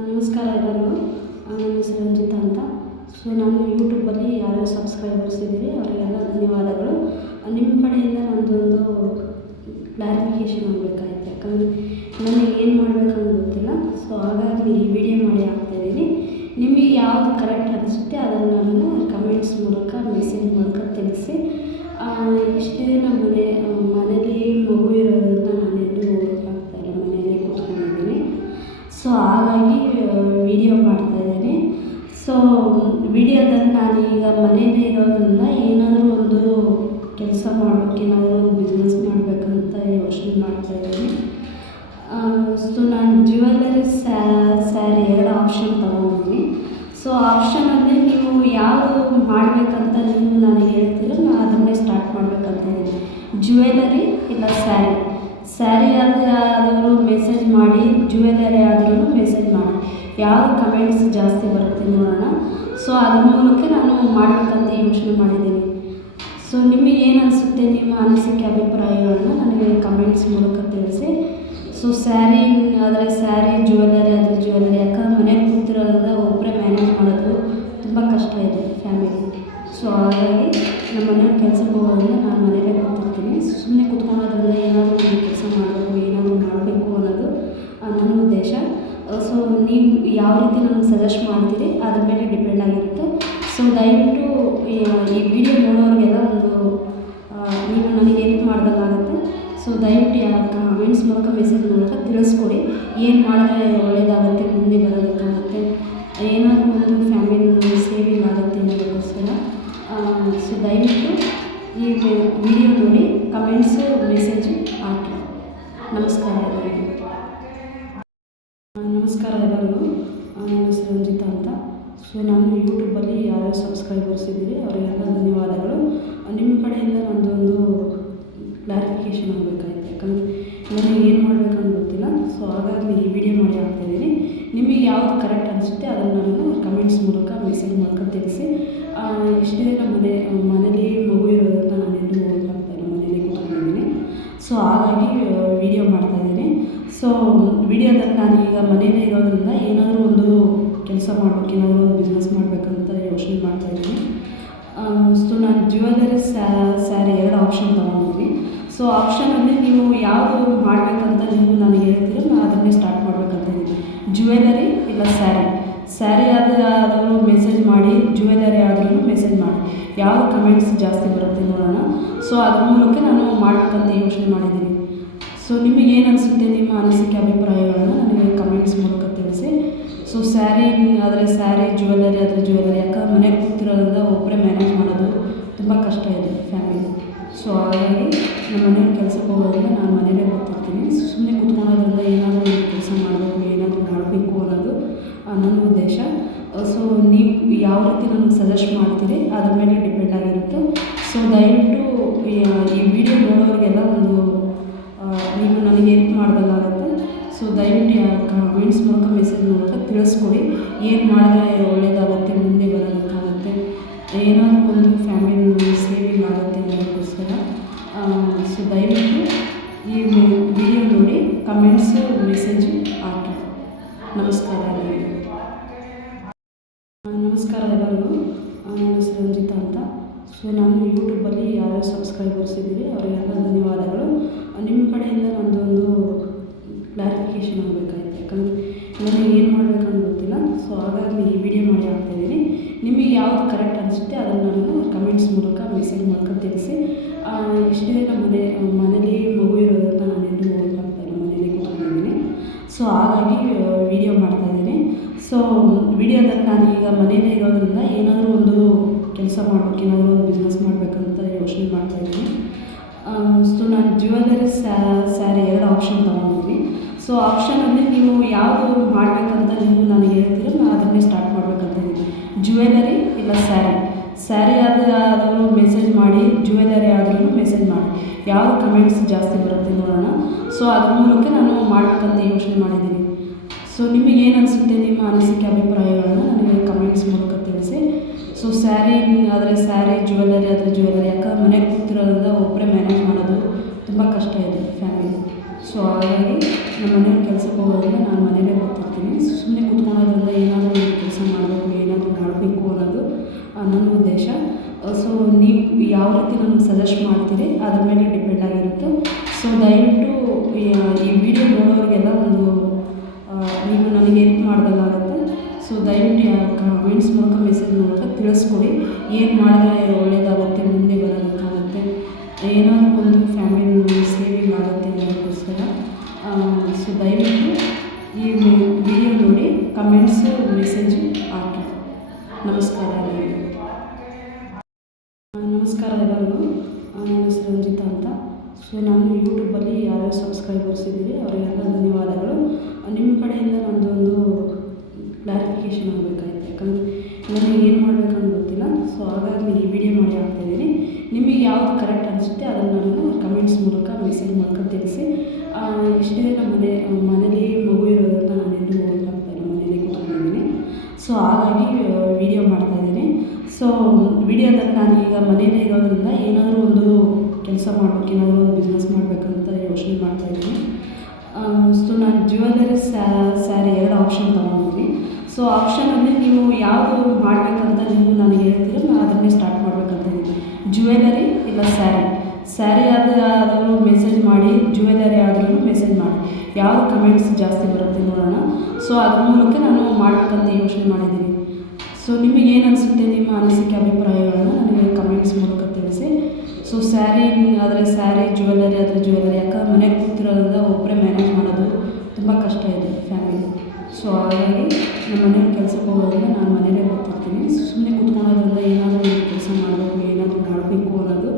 ನಮಸ್ಕಾರ ಎಲ್ಲರಿಗೂ. ನನ್ನ ಹೆಸರು ರಂಜಿತಾ ಅಂತ. ಸೊ ನಾನು ಯೂಟ್ಯೂಬಲ್ಲಿ ಯಾರ್ಯಾರು ಸಬ್ಸ್ಕ್ರೈಬರ್ಸ್ ಇದ್ದೀರಿ, ಅವರಿಗೆಲ್ಲ ಧನ್ಯವಾದಗಳು. ನಿಮ್ಮ ಕಡೆಯಿಂದ ನನ್ನದೊಂದು ಕ್ಲಾರಿಫಿಕೇಷನ್ ಆಗಬೇಕಾಗಿತ್ತು ಯಾಕಂದರೆ ನನಗೆ ಏನು ಮಾಡಬೇಕಂತ ಗೊತ್ತಿಲ್ಲ. ಸೊ ಹಾಗಾಗಿ ಈ ವಿಡಿಯೋ ಮಾಡಿ ಹಾಕ್ತಾಯಿದ್ದೀನಿ ನಿಮಗೆ ಯಾವುದು ಕರೆಕ್ಟ್ ಅನಿಸುತ್ತೆ, ಅದನ್ನು ನಾನು ಕಮೆಂಟ್ಸ್ ಮೂಲಕ ಮೆಸೇಜ್ ಮೂಲಕ ತಿಳಿಸಿ. ಇಷ್ಟೇ ನಮ್ಮ ಮನೆ ಮನೇಲಿ ನಾನು ಈಗ ಮನೇಲಿ ಇರೋದ್ರಿಂದ ಏನಾದರೂ ಒಂದು ಕೆಲಸ ಮಾಡೋಕೆ ಏನಾದರೂ ಒಂದು ಬಿಸ್ನೆಸ್ ಮಾಡಬೇಕಂತ ಯೋಚನೆ ಮಾಡ್ತಾ ಮಾಡ್ತಾಯಿದ್ದೀನಿ ಸೊ ನಾನು ಜ್ಯುವೆಲರಿ ಸ್ಯಾರಿ ಎರಡು ಆಪ್ಷನ್ ತೊಗೊಂಡಿದ್ದೀನಿ. ಸೊ ಆಪ್ಷನಲ್ಲಿ ನೀವು ಯಾವುದು ಮಾಡಬೇಕಂತ ನೀವು ನಾನು ಹೇಳ್ತೀರೋ ನಾನು ಅದನ್ನೇ ಸ್ಟಾರ್ಟ್ ಮಾಡಬೇಕಂತ ಇದ್ದೀನಿ. ಜ್ಯುವೆಲರಿ ಇಲ್ಲ ಸ್ಯಾರಿ ಸ್ಯಾರಿ ಆದರೆ ಆದರೂ ಮೆಸೇಜ್ ಮಾಡಿ ಜ್ಯುವೆಲರಿ ಆದ್ರೂ ಮೆಸೇಜ್ ಮಾಡಿ. ಯಾವುದು ಕಮೆಂಟ್ಸ್ ಜಾಸ್ತಿ ಬರುತ್ತೆ ನೋಡೋಣ. ಸೊ ಅದ್ರ ಮೂಲಕ ನಾನು ಮಾಡಬೇಕಂತ ಯೋಚನೆ ಮಾಡಿದ್ದೀನಿ. ಸೊ ನಿಮಗೆ ಏನು ಅನಿಸುತ್ತೆ ನಿಮ್ಮ ಅನಿಸಿಕೆ, ಅಭಿಪ್ರಾಯಗಳನ್ನ ನನಗೆ ಕಮೆಂಟ್ಸ್ ಮೂಲಕ ತಿಳಿಸಿ. ಸೊ ಸ್ಯಾರಿ ಆದರೆ ಸ್ಯಾರಿ ಜ್ಯುವೆಲರಿ ಆದರೆ ಜ್ಯುವೆಲರಿ ಯಾಕಂದ್ರೆ ಮನೇಲಿ ಕೂತಿರೋದ್ರಿಂದ ಒಬ್ಬರೇ ಮ್ಯಾನೇಜ್ ಮಾಡೋದು ತುಂಬ ಕಷ್ಟ ಇದೆ ಫ್ಯಾಮಿಲಿ ಸೊ ಹಾಗಾಗಿ ನಮ್ಮ ಮನೆಯಲ್ಲಿ ಕೆಲ್ಸಕ್ಕೆ ಹೋಗೋದ್ರಿಂದ ನಾನು ಮನೆಯಲ್ಲೇ ಕೂತಿರ್ತೀನಿ. ಸುಮ್ಮನೆ ಕೂತ್ಕೊಳೋದ್ರಿಂದ ಏನಾದರೂ ಕೆಲಸ ಮಾಡಬೇಕು ಏನಾದರೂ ಮಾಡಬೇಕು ಅನ್ನೋದು ಆ, ನನ್ನ ಉದ್ದೇಶ ಸೊ ನೀವು ಯಾವ ರೀತಿ ನನಗೆ ಸಜೆಸ್ಟ್ ಮಾಡ್ತೀರಿ, ಅದ್ರ ಮೇಲೆ ಡಿಪೆಂಡ್ ಆಗಿರುತ್ತೆ. ಸೊ ದಯವಿಟ್ಟು ಈ ವಿಡಿಯೋ ನೋಡೋರಿಗೆಲ್ಲ ಒಂದು ನೀವು ನನಗೆ ಹೆಲ್ಪ್ ಮಾಡ್ದಂಗಾಗುತ್ತೆ ಸೊ ದಯವಿಟ್ಟು ಯಾವ ಕಮೆಂಟ್ಸ್ ಮೂಲಕ ಮೆಸೇಜ್ ಮೂಲಕ ತಿಳಿಸ್ಕೊಡಿ. ಏನು ಮಾಡಿದ್ರೆ ಒಳ್ಳೆಯದಾಗುತ್ತೆ ಮುಂದೆ ಬರೋದಕ್ಕಾಗುತ್ತೆ. ಏನಾದರೂ ಒಂದು ಫ್ಯಾಮಿಲಿ ಸೇವಿಂಗ್ ಆಗುತ್ತೆ ಅನ್ನೋದಕ್ಕೋಸ್ಕರ ಸೊ ದಯವಿಟ್ಟು ಈ ವಿಡಿಯೋ ನೋಡಿ ಕಮೆಂಟ್ಸು ಮೆಸೇಜು ಹಾಕಿ. ನಮಸ್ಕಾರ. ನನ್ನ ಹೆಸರು ರಂಜಿತಾ ಅಂತ. ಸೊ ನಾನು ಯೂಟ್ಯೂಬಲ್ಲಿ ಯಾರ್ಯಾರು ಸಬ್ಸ್ಕ್ರೈಬರ್ಸ್ ಇದ್ದೀರಿ ಅವರಿಗೆಲ್ಲ ಧನ್ಯವಾದಗಳು. ನಿಮ್ಮ ಕಡೆಯಿಂದ ನನ್ನದೊಂದು ಕ್ಲಾರಿಫಿಕೇಷನ್ ಆಗಬೇಕಾಗಿತ್ತು ಯಾಕಂದರೆ ನನಗೆ ಏನು ಮಾಡಬೇಕಂತ ಗೊತ್ತಿಲ್ಲ. ಸೊ ಹಾಗಾಗಿ ಈ ವಿಡಿಯೋ ಮಾಡಿ ಹಾಕ್ತಾಯಿದ್ದೀನಿ ನಿಮಗೆ ಯಾವುದು ಕರೆಕ್ಟ್ ಅನಿಸುತ್ತೆ ಅದನ್ನು ನಾನು ಕಮೆಂಟ್ಸ್ ಮೂಲಕ ಮೆಸೇಜ್ ಮೂಲಕ ತಿಳಿಸಿ. ಇಷ್ಟೇ ನಮ್ಮ ಮನೆ, ಮನೇಲಿ ಮಗು ಇರೋದ್ರಿಂದ ನಾನು ಎಲ್ಲೂ ಹೋಗೋಕ್ಕಾಗ್ತಾಯಿಲ್ಲ ಮನೇಲಿ ಕೂತ್ಕೊಂಡಿದ್ದೀನಿ. ಸೊ ಹಾಗಾಗಿ ವಿಡಿಯೋ ಮಾಡ್ತಾಯಿದ್ದೀನಿ ಸೊ ವಿಡಿಯೋದಲ್ಲಿ ನಾನು ಈಗ ಮನೇಲೇ ಇರೋದ್ರಿಂದ ಏನಾದರೂ ಒಂದು ಕೆಲಸ ಮಾಡ್ಬೇಕು ಏನಾದರೂ ಒಂದು ಬಿಸ್ನೆಸ್ ಮಾಡಬೇಕಂತ ಯೋಚನೆ ಮಾಡ್ತಾಯಿದ್ದೀನಿ ಸೊ ನಾನು ಜ್ಯುವೆಲರಿ ಸ್ಯಾರಿ ಎರಡು ಆಪ್ಷನ್ ತೊಗೊಂಡಿದ್ದೀನಿ. ಸೊ ಆಪ್ಷನಲ್ಲಿ ನೀವು ಯಾವುದು ಮಾಡಬೇಕಂತ ನೀವು ನನಗೆ ಹೇಳ್ತೀರೋ ನಾನು ಅದನ್ನೇ ಸ್ಟಾರ್ಟ್ ಮಾಡಬೇಕಂತ ಜ್ಯುವೆಲರಿ ಇಲ್ಲ ಸ್ಯಾರಿ ಸ್ಯಾರಿ ಆದರೆ ಆದರೂ ಮೆಸೇಜ್ ಮಾಡಿ ಜ್ಯುವೆಲರಿ ಆದ್ರೂ ಮೆಸೇಜ್ ಮಾಡಿ. ಯಾವುದು ಕಮೆಂಟ್ಸ್ ಜಾಸ್ತಿ ಬರುತ್ತೆ ನೋಡೋಣ. ಸೊ ಅದ್ರ ಮೂಲಕ ನಾನು ಮಾಡಬೇಕಂತ ಯೋಚನೆ ಮಾಡಿದ್ದೀನಿ. ಸೊ ನಿಮಗೇನು ಅನಿಸುತ್ತೆ ನಿಮ್ಮ ಅನಿಸಿಕೆ, ಅಭಿಪ್ರಾಯಗಳನ್ನ ನನಗೆ ಕಮೆಂಟ್ಸ್ ಮೂಲಕ ತಿಳಿಸಿ ಸೊ ಸ್ಯಾರಿ ಆದರೆ ಸ್ಯಾರಿ ಜ್ಯುವೆಲರಿ ಆದರೆ ಜ್ಯುವೆಲರಿ ಯಾಕಂದ್ರೆ ಮನೇಲಿ ಕೂತಿರೋದ್ರಿಂದ ಒಬ್ಬರೇ ಮ್ಯಾನೇಜ್ ಮಾಡೋದು ತುಂಬ ಕಷ್ಟ ಇದೆ ಫ್ಯಾಮಿಲಿ ಸೊ ಹಾಗಾಗಿ ನಮ್ಮ ಮನೆಯವ್ರು ಕೆಲ್ಸಕ್ಕೆ ಹೋಗೋದ್ರಿಂದ ನಾನು ಮನೇಲೇ ಕೂತಿರ್ತೀನಿ. ಸುಮ್ಮನೆ ಕೂತ್ಕೊಳೋದ್ರಿಂದ ಏನಾದರೂ ಒಂದು ಕೆಲಸ ಮಾಡಬೇಕು, ಏನಾದರೂ ಮಾಡಬೇಕು ಅನ್ನೋದು ನನ್ನ ಉದ್ದೇಶ. ಸೊ ನೀವು ಯಾವ ರೀತಿ ನನಗೆ ಸಜೆಸ್ಟ್ ಮಾಡ್ತೀರಿ, ಅದ್ರ ಮೇಲೆ ಡಿಪೆಂಡ್ ಆಗಿರುತ್ತೆ. ಸೊ ದಯವಿಟ್ಟು ಈ ವಿಡಿಯೋ ನೋಡೋರಿಗೆಲ್ಲ ಒಂದು ನೀವು ನನಗೆ ಹೆಲ್ಪ್ ಮಾಡ್ದಂಗಾಗುತ್ತೆ ಮೂಲಕ ತಿಳಿಸ್ಕೊಡಿ ಏನು ಮಾಡಿದ್ರೆ ಒಳ್ಳೆಯದಾಗುತ್ತೆ ಮುಂದೆ ಬರೋದಕ್ಕಾಗುತ್ತೆ ಏನಾದರೂ ಒಂದು ಫ್ಯಾಮಿಲಿ ಸೇವಿಂಗ್ ಆಗುತ್ತೆ ಅನ್ನೋದಕ್ಕೋಸ್ಕರ ಸೊ ದಯವಿಟ್ಟು ಈ ವಿಡಿಯೋ ನೋಡಿ ಕಮೆಂಟ್ಸು ಮೆಸೇಜ್ ಹಾಕಿ. ನಮಸ್ಕಾರ ನಮಸ್ಕಾರ ಎಲ್ಲರಿಗೂ. ನನ್ನ ಹೆಸರು ರಂಜಿತಾ ಅಂತ. ಸೊ ನಾನು ಯೂಟ್ಯೂಬಲ್ಲಿ ಯಾರ್ಯಾರು ಸಬ್ಸ್ಕ್ರೈಬರ್ಸ್ ಇದ್ದೀರಿ, ಅವರಿಗೆಲ್ಲ ಧನ್ಯವಾದಗಳು. ನಿಮ್ಮ ಕಡೆಯಿಂದ ನನ್ನದೊಂದು ಕ್ಲಾರಿಫಿಕೇಷನ್ ಆಗಬೇಕಾಗಿತ್ತು ಯಾಕಂದರೆ ನನಗೆ ಏನು ಮಾಡಬೇಕು ಅಂತ ಗೊತ್ತಿಲ್ಲ. ಸೊ ಹಾಗಾಗಿ ಈ ವಿಡಿಯೋ ಮಾಡಿ ಹಾಕ್ತಾಯಿದ್ದೀನಿ ನಿಮಗೆ ಯಾವುದು ಕರೆಕ್ಟ್ ಅನಿಸುತ್ತೆ ಅದನ್ನು ನಾನು ಕಮೆಂಟ್ಸ್ ಮೂಲಕ ಮೆಸೇಜ್ ಮೂಲಕ ತಿಳಿಸಿ. ಇಷ್ಟೇ ನಮ್ಮ ಮನೆ, ಮನೇಲಿ ಮಗು ಇರೋದ್ರಿಂದ ನಾನು ಎಲ್ಲೂ ಹೋಗೋಕ್ಕಾಗ್ತಾಯಿಲ್ಲ ಮನೇಲಿ ಕೂತ್ಕೊಂಡಿದ್ದೀನಿ. ಸೊ ಹಾಗಾಗಿ ವಿಡಿಯೋ ಮಾಡ್ತಾಯಿದ್ದೀನಿ ಸೊ ವಿಡಿಯೋದಲ್ಲಿ ನಾನು ಈಗ ಮನೇಲೇ ಇರೋದ್ರಿಂದ ಏನಾದರೂ ಒಂದು ಕೆಲಸ ಮಾಡಬೇಕು, ಏನಾದರೂ ಒಂದು ಬಿಸ್ನೆಸ್ ಮಾಡಬೇಕಂತ ಯೋಚನೆ ಮಾಡ್ತಾಯಿದ್ದೀನಿ ಸೊ ನಾನು ಜ್ಯುವೆಲರಿ ಸ್ಯಾರಿ ಎರಡು ಆಪ್ಷನ್ ತೊಗೊಂಡಿದ್ದೀನಿ. ಸೊ ಆಪ್ಷನಲ್ಲಿ ನೀವು ಯಾವುದು ಮಾಡಬೇಕಂತ ನೀವು ನಾನು ಹೇಳ್ತೀರೋ, ನಾನು ಅದನ್ನೇ ಸ್ಟಾರ್ಟ್ ಮಾಡಬೇಕಂತ ಇದ್ದೀನಿ ಜ್ಯುವೆಲರಿ ಇಲ್ಲ ಸ್ಯಾರಿ ಸ್ಯಾರಿ ಆದರೆ ಮೆಸೇಜ್ ಮಾಡಿ ಜ್ಯುವೆಲರಿ ಆದ್ರೂ ಮೆಸೇಜ್ ಮಾಡಿ. ಯಾವ ಕಮೆಂಟ್ಸ್ ಜಾಸ್ತಿ ಬರುತ್ತೆ ನೋಡೋಣ. ಸೊ ಅದ್ರ ಮೂಲಕ ನಾನು ಮಾಡಬೇಕಂತ ಯೋಚನೆ ಮಾಡಿದ್ದೀನಿ. ಸೊ ನಿಮಗೆ ಏನು ಅನಿಸುತ್ತೆ ನಿಮ್ಮ ಅನಿಸಿಕೆ, ಅಭಿಪ್ರಾಯಗಳನ್ನ ನನಗೆ ಕಮೆಂಟ್ಸ್ ಮೂಲಕ ತಿಳಿಸಿ. ಸೊ ಸ್ಯಾರಿ ಆದರೆ ಸ್ಯಾರಿ ಜ್ಯುವೆಲರಿ ಆದರೆ ಜ್ಯುವೆಲರಿ ಯಾಕಂದ್ರೆ ಮನೆಗೆ ಕೂತಿರೋದ್ರಿಂದ ಒಬ್ಬರೇ ಮ್ಯಾನೇಜ್ ಮಾಡೋದು ತುಂಬ ಕಷ್ಟ ಇದೆ ಫ್ಯಾಮಿಲಿ ಸೊ ಹಾಗಾಗಿ ನಮ್ಮ ಮನೆಯಲ್ಲಿ ಕೆಲಸಕ್ಕೆ ಹೋಗೋದ್ರಿಂದ ನಾನು ಮನೇಲೇ ಸೊ ಸುಮ್ಮನೆ ಕೂತ್ಕೊಳ್ಳೋದ್ರಿಂದ ಏನಾದರೂ ಒಂದು ಕೆಲಸ ಮಾಡಬೇಕು, ಏನಾದರೂ ಮಾಡಬೇಕು ಅನ್ನೋದು ನನ್ನ ಉದ್ದೇಶ. ಸೊ ನೀವು ಯಾವ ರೀತಿ ನನಗೆ ಸಜೆಸ್ಟ್ ಮಾಡ್ತೀರಿ, ಅದ್ರ ಮೇಲೆ ಡಿಪೆಂಡ್ ಆಗಿರುತ್ತೆ. ಸೊ ದಯವಿಟ್ಟು, ಈ ವಿಡಿಯೋ ನೋಡೋರಿಗೆಲ್ಲ ಒಂದು ನೀವು ನನಗೆ ಹೆಲ್ಪ್ ಮಾಡ್ದಂಗಾಗುತ್ತೆ. ಸೊ ದಯವಿಟ್ಟು ಕಮೆಂಟ್ಸ್ ಮೂಲಕ ಮೆಸೇಜ್ ಮೂಲಕ ತಿಳಿಸ್ಕೊಡಿ. ಏನು ಮಾಡಿದ್ರೆ ಒಳ್ಳೆಯದಾಗುತ್ತೆ ಮುಂದೆ ಬರೋದಕ್ಕಾಗುತ್ತೆ ಏನಾದರೂ ಒಂದು ಫ್ಯಾಮಿಲಿ ಸೇವಿಂಗ್ ಆಗುತ್ತೆ ಅನ್ನೋದಕ್ಕೋಸ್ಕರ. ಸೊ ದಯವಿಟ್ಟು ಈ ವಿಡಿಯೋ ನೋಡಿ ಕಮೆಂಟ್ಸು ಮೆಸೇಜು ಹಾಕಿ. ನಮಸ್ಕಾರ ನಮಸ್ಕಾರ ಎಲ್ಲರಿಗೂ. ನನ್ನ ಹೆಸರು ರಂಜಿತಾ ಅಂತ. ಸೊ ನಾನು ಯೂಟ್ಯೂಬಲ್ಲಿ ಯಾರ್ಯಾರು ಸಬ್ಸ್ಕ್ರೈಬರ್ಸ್ ಇದ್ದೀರಿ, ಅವರಿಗೆಲ್ಲ ಧನ್ಯವಾದಗಳು. ನಿಮ್ಮ ಕಡೆಯಿಂದ ನನ್ನದೊಂದು ಕ್ಲಾರಿಫಿಕೇಷನ್ ಆಗಬೇಕಾಯ್ತು ನಿಮಗೆ ಯಾವ್ದು ಕರೆಕ್ಟ್ ಅನಿಸುತ್ತೆ ಅದನ್ನು ನಾನು ಕಮೆಂಟ್ಸ್ ಮೂಲಕ ಮೆಸೇಜ್ ಮೂಲಕ ತಿಳಿಸಿ. ಇಷ್ಟೇ ನಮ್ಮ ಮನೆ ಮನೇಲಿ ಮಗು ಇರೋದ್ರಿಂದ ನಾನು ಎಲ್ಲೂ ಹೋಗೋಕ್ಕಾಗ್ತಾಯಿಲ್ಲ ಮನೇಲಿ ಕೂತ್ಕೊಂಡಿದ್ದೀನಿ ಸೊ ಹಾಗಾಗಿ ವಿಡಿಯೋ ಮಾಡ್ತಾಯಿದ್ದೀನಿ ಸೊ ವಿಡಿಯೋದಲ್ಲಿ ನಾನು ಈಗ ಮನೇಲೇ ಇರೋದ್ರಿಂದ ಏನಾದರೂ ಒಂದು ಕೆಲಸ ಮಾಡಬೇಕು, ಏನಾದರೂ ಒಂದು ಬಿಸ್ನೆಸ್ ಮಾಡಬೇಕಂತ ಯೋಚನೆ ಮಾಡ್ತಾಯಿದ್ದೀನಿ ಸೊ ನಾನು ಜ್ಯುವೆಲರಿ ಸ್ಯಾರಿ ಎರಡು ಆಪ್ಷನ್ ತೊಗೊಂಡಿದ್ದೀನಿ. ಸೊ ಆಪ್ಷನಲ್ಲಿ ನೀವು ಯಾವುದು ಮಾಡಬೇಕಂತ ನೀವು ನನಗೆ ಹೇಳ್ತೀರೋ, ನಾನು ಅದನ್ನೇ ಸ್ಟಾರ್ಟ್ ಇದ್ದೀನಿ ಜ್ಯುವೆಲರಿ ಇಲ್ಲ ಸ್ಯಾರಿ ಸ್ಯಾರಿ ಆದರೂ ಆದರೂ ಮೆಸೇಜ್ ಮಾಡಿ ಜ್ಯುವೆಲರಿ ಆದ್ರೂ ಮೆಸೇಜ್ ಮಾಡಿ. ಯಾವ ಕಮೆಂಟ್ಸ್ ಜಾಸ್ತಿ ಬರುತ್ತೆ ನೋಡೋಣ. ಸೊ ಅದ್ರ ಮೂಲಕ ನಾನು ಮಾಡಬೇಕಂತ ಯೋಚನೆ ಮಾಡಿದ್ದೀನಿ. ಸೊ ನಿಮಗೇನು ಅನಿಸುತ್ತೆ ನಿಮ್ಮ ಅನಿಸಿಕೆ, ಅಭಿಪ್ರಾಯಗಳನ್ನು ನನಗೆ ಕಮೆಂಟ್ಸ್ ಮೂಲಕ ತಿಳಿಸಿ. ಸೊ ಸ್ಯಾರಿ ಆದರೆ ಸ್ಯಾರಿ ಜ್ಯುವೆಲರಿ ಆದರೆ ಜ್ಯುವೆಲರಿ ಯಾಕಂದ್ರೆ ಮನೆಗೆ ಕೂತಿರೋದ್ರಿಂದ ಒಬ್ಬರೇ ಮ್ಯಾನೇಜ್ ಮಾಡೋದು ತುಂಬ ಕಷ್ಟ ಇದೆ ಫ್ಯಾಮಿಲಿ ಸೊ ಹಾಗಾಗಿ ನಮ್ಮ ಮನೆಯಲ್ಲಿ ಕೆಲಸಕ್ಕೆ ಹೋಗೋದ್ರಿಂದ ನಾನು ಮನೇಲೇ ಕೂತಿರ್ತೀನಿ. ಸುಮ್ಮನೆ ಕೂತ್ಕೊಳ್ಳೋದ್ರಿಂದ ಏನಾದರೂ ಕೆಲಸ ಮಾಡಬೇಕು, ಏನಾದರೂ ಮಾಡಬೇಕು ಅನ್ನೋದು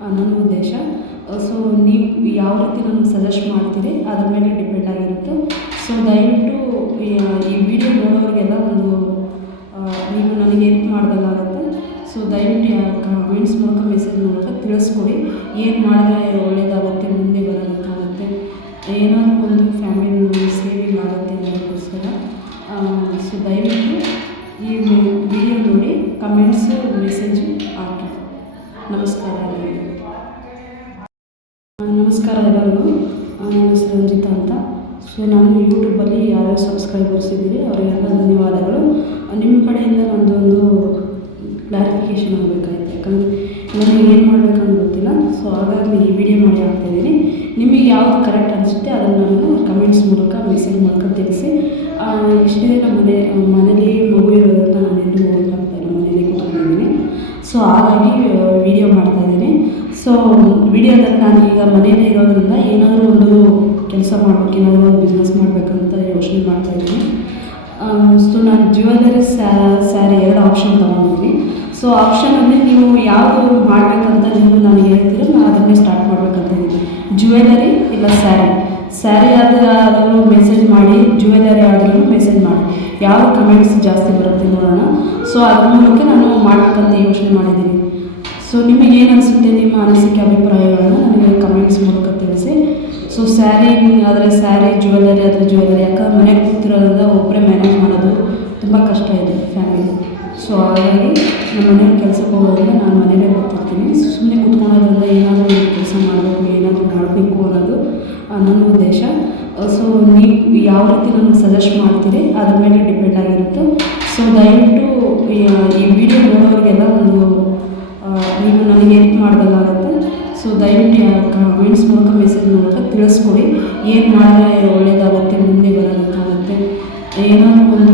ನನ್ನ ಉದ್ದೇಶ. ಸೊ ನೀವು ಯಾವ ರೀತಿ ನನಗೆ ಸಜೆಸ್ಟ್ ಮಾಡ್ತೀರಿ, ಅದ್ರ ಮೇಲೆ ಡಿಪೆಂಡ್ ಆಗಿರುತ್ತೆ. ಸೊ ದಯವಿಟ್ಟು, ಈ ವಿಡಿಯೋ ನೋಡೋರಿಗೆಲ್ಲ ಒಂದು ನೀವು ನನಗೆ ಹೆಲ್ಪ್ ಮಾಡ್ದಂಗಾಗುತ್ತೆ. ಸೊ ದಯವಿಟ್ಟು ಕಮೆಂಟ್ಸ್ ಮೂಲಕ ಮೆಸೇಜ್ ಮೂಲಕ ತಿಳಿಸ್ಕೊಡಿ. ಏನು ಮಾಡಿದ್ರೆ ಒಳ್ಳೆಯದಾಗುತ್ತೆ ಮುಂದೆ ಬರೋದಕ್ಕಾಗುತ್ತೆ ಏನಾದರೂ ಒಂದು ಫ್ಯಾಮಿಲಿ ಸೇವಿಂಗ್ ಆಗುತ್ತೆ ಅನ್ನೋದಕ್ಕೋಸ್ಕರ. ಸೊ ದಯವಿಟ್ಟು ಈ ವಿಡಿಯೋ ನೋಡಿ. ಕಮೆಂಟ್ಸು ಮೆಸೇಜು ಹಾಕಿ ನಮಸ್ಕಾರ ನಮಸ್ಕಾರ ಎಲ್ಲರಿಗೂ. ನನ್ನ ಹೆಸರು ರಂಜಿತಾ ಅಂತ. ಸೊ ನಾನು ಯೂಟ್ಯೂಬಲ್ಲಿ ಯಾರ್ಯಾರು ಸಬ್ಸ್ಕ್ರೈಬರ್ಸ್ ಇದ್ದೀರಿ ಅವರಿಗೆಲ್ಲ ಧನ್ಯವಾದಗಳು. ನಿಮ್ಮ ಕಡೆಯಿಂದ ನನ್ನದೊಂದು ಕ್ಲಾರಿಫಿಕೇಷನ್ ಆಗಬೇಕಾಗಿತ್ತು ಯಾಕಂದರೆ ನನಗೆ ಏನು ಮಾಡಬೇಕಂತ ಗೊತ್ತಿಲ್ಲ. ಸೊ ಹಾಗಾಗಿ ಈ ವಿಡಿಯೋ ಮಾಡಿ ಹಾಕ್ತಾಯಿದ್ದೀನಿ ನಿಮಗೆ ಯಾವ್ದು ಕರೆಕ್ಟ್ ಅನಿಸುತ್ತೆ ಅದನ್ನು ನಾನು ಕಮೆಂಟ್ಸ್ ಮೂಲಕ ಮೆಸೇಜ್ ಮೂಲಕ ತಿಳಿಸಿ. ಆ, ಇಷ್ಟು ದಿನ ಮನೆ ಮನೇಲಿ ಸೊ ವಿಡಿಯೋದಲ್ಲಿ ನಾನು ಈಗ ಮನೇಲೇ ಇರೋದ್ರಿಂದ ಏನಾದರೂ ಒಂದು ಕೆಲಸ ಮಾಡಬೇಕು, ಏನಾದರೂ ಒಂದು ಬಿಸ್ನೆಸ್ ಮಾಡಬೇಕಂತ ಯೋಚನೆ ಮಾಡ್ತಾಯಿದ್ದೀನಿ ಸೊ ನಾನು ಜ್ಯುವೆಲರಿ ಸ್ಯಾರಿ ಎರಡು ಆಪ್ಷನ್ ತೊಗೊಂಡಿದ್ದೀನಿ. ಸೊ ಆಪ್ಷನಲ್ಲಿ ನೀವು ಯಾವುದು ಮಾಡಬೇಕಂತ ನೀವು ನಾನು ಹೇಳ್ತೀರೋ ನಾನು ಅದನ್ನೇ ಸ್ಟಾರ್ಟ್ ಮಾಡ್ಬೇಕಂತ ಇದ್ದೀನಿ. ಜ್ಯುವೆಲರಿ ಇಲ್ಲ ಸ್ಯಾರಿ ಸ್ಯಾರಿ ಆದರೂ ಮೆಸೇಜ್ ಮಾಡಿ ಜ್ಯುವೆಲರಿ ಆದ್ರೂ ಮೆಸೇಜ್ ಮಾಡಿ. ಯಾವ ಕಮೆಂಟ್ಸ್ ಜಾಸ್ತಿ ಬರುತ್ತೆ ನೋಡೋಣ. ಸೊ ಅದ್ರ ಮೂಲಕ ನಾನು ಮಾಡಬೇಕಂತ ಯೋಚನೆ ಮಾಡಿದ್ದೀನಿ. ನಿಮಗೆ ಅನಿಸುತ್ತೆ ನಿಮ್ಮ ಅನಿಸಿಕೆ ಅಭಿಪ್ರಾಯಗಳನ್ನ ನನಗೆ ಕಮೆಂಟ್ಸ್ ಮೂಲಕ ತಿಳಿಸಿ. ಸೊ ಸ್ಯಾರಿ ಆದರೆ ಸ್ಯಾರಿ ಜ್ಯುವೆಲರಿ ಆದರೆ ಜ್ಯುವೆಲರಿ ಯಾಕಂದ್ರೆ ಮನೆಗೆ ಕೂತಿರೋದ್ರಿಂದ ಒಬ್ಬರೇ ಮ್ಯಾನೇಜ್ ಮಾಡೋದು ತುಂಬ ಕಷ್ಟ ಇದೆ ಫ್ಯಾಮಿಲಿ ಸೊ ಹಾಗಾಗಿ ನಮ್ಮ ಮನೇಲಿ ಕೆಲಸಕ್ಕೆ ಹೋಗೋದ್ರಿಂದ ನಾನು ಮನೇಲೇ ಕೂತಿರ್ತೀನಿ. ಸುಮ್ಮನೆ ಕೂತ್ಕೊಳ್ಳೋದ್ರಿಂದ ಏನಾದರೂ ಕೆಲಸ ಮಾಡಬೇಕು, ಏನಾದರೂ ಮಾಡಬೇಕು ಅನ್ನೋದು ನನ್ನ ಉದ್ದೇಶ. ಸೊ ನೀವು ಯಾವ ರೀತಿ ನಾನು ಸಜೆಸ್ಟ್ ಮಾಡ್ತೀರಿ, ಅದ್ರ ಮೇಲೆ ಡಿಪೆಂಡ್ ಆಗಿರುತ್ತೆ. ಸೊ ದಯವಿಟ್ಟು, ಈ ವಿಡಿಯೋ ನೋಡೋರಿಗೆಲ್ಲ ಒಂದು ಸೊ ದಯವಿಟ್ಟು ಕಮೆಂಟ್ಸ್ ಮೂಲಕ ಮೆಸೇಜ್ ಮೂಲಕ ತಿಳಿಸ್ಕೊಡಿ. ಏನು ಮಾಡಿದ್ರೆ ಒಳ್ಳೆಯದಾಗುತ್ತೆ ಮುಂದೆ ಬರೋದಕ್ಕಾಗುತ್ತೆ ಏನಾದರೂ ಒಂದು